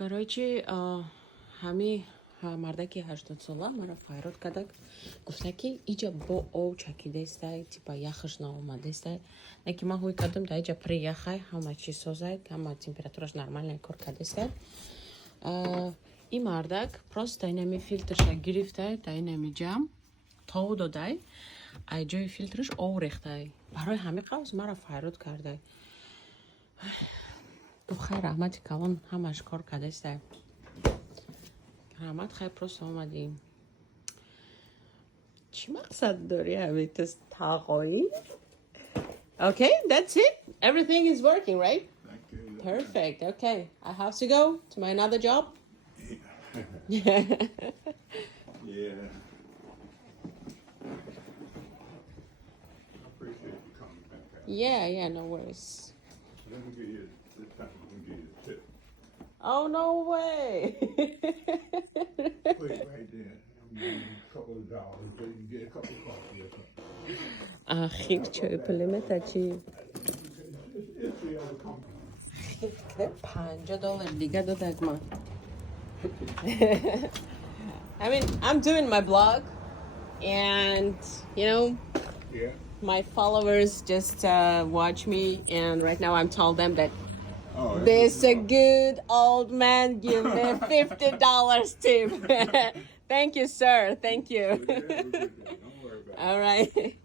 Короче, ҳами мардаки 80 сола мара файрод кадак гуфта ки иҷа бо ов чакидестай, типа яхаш наомадестай. Неки ма ҳуй кадм да иҷа при яхай, ҳама чи созай, ҳама температураш нормальная кор кадестай. И мардак просто инами фильтрша гирифтай, та инами ҷам тов додай, ай ҷои фильтраш ов рехтай. Барои ҳами қавз мара файрод кардай. Гуфт хай раҳмати калон ҳамаш кор кадестай. Раҳмат хай просто омадим. Чӣ мақсад дори ҳами ту тағои? Okay, that's it. Everything is working, right? Thank you. Perfect. Okay, I have to go to my another job. Yeah. I appreciate you coming back out. Yeah, no worries. Let me give you this time. I'm gonna give you a tip. Oh, no way. Put it right there. I'm gonna give you a couple of dollars so you can get a cup of coffee or something. Ахир чой пулемета чи? It's the other company. $50 дига додак ман. I mean, I'm doing my blog and, you know, Yeah. my followers just watch me, and right now I'm telling them that Oh, this a good old man give me $50 tip. Thank you, sir. Thank you. Don't worry about it. All right.